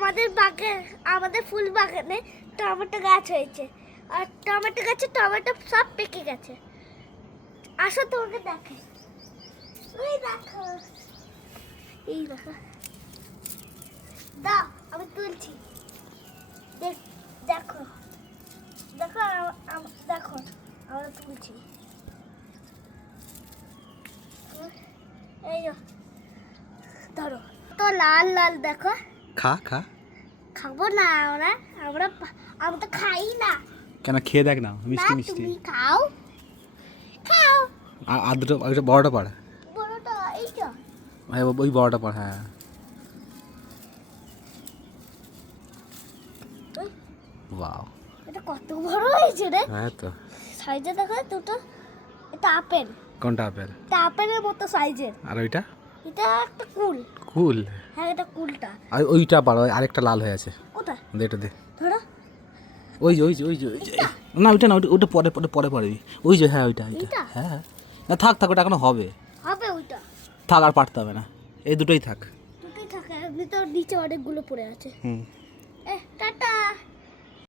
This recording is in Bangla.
আমাদের ফুল বাগানে টমেটো গাছ হয়েছে, আর টমেটো গাছে টমেটো সব পেকে গেছে। আসো তোমাকে দেখে, ওই দেখো, এই দেখো, দাও আমি তুলছি। দেখো দেখো দেখো আমরা তুলছি। এই ধরো তো লাল লাল, দেখো। খা খা। খাবো না আমরা, আমরা তো খাই না। কেন, খেয়ে দেখ না, মিষ্টি না, মিষ্টি। তুমি খাও খাও। আর দুটো, ওইটা বড়টা পাড়। বড়টা এইটা। হ্যাঁ, ওই বড়টা পাড়। হ্যাঁ, ওয়াও, এটা কত বড় হয়েছে রে। হ্যাঁ তো। সাইজে দেখো দুটো। এটা আপেল। কোনটা আপেল? এটা আপেলের মতো সাইজের। আর ওইটা? এটা একটা কুল। কুল? হ্যাঁ, এটা কুলটা। আর ওইটা পাড়, আরেকটা লাল হয়ে আছে। কোথায়? দে এটা দে। ধরো। ওই যে ওই যে ওই যে ওই যে, না ওইটা না, ওইটা পরে পরে পরে পারবি। ওই যে, হ্যাঁ ওইটা ওইটা। এইটা? হ্যাঁ, না থাক থাক, ওটা এখনো হবে। হবে ওইটা। থাক, আর পারতে হবে না, এই দুটোই থাক। দুটোই থাকে, এমনি তো নিচে অনেকগুলো পড়ে আছে। হুম। টাটা।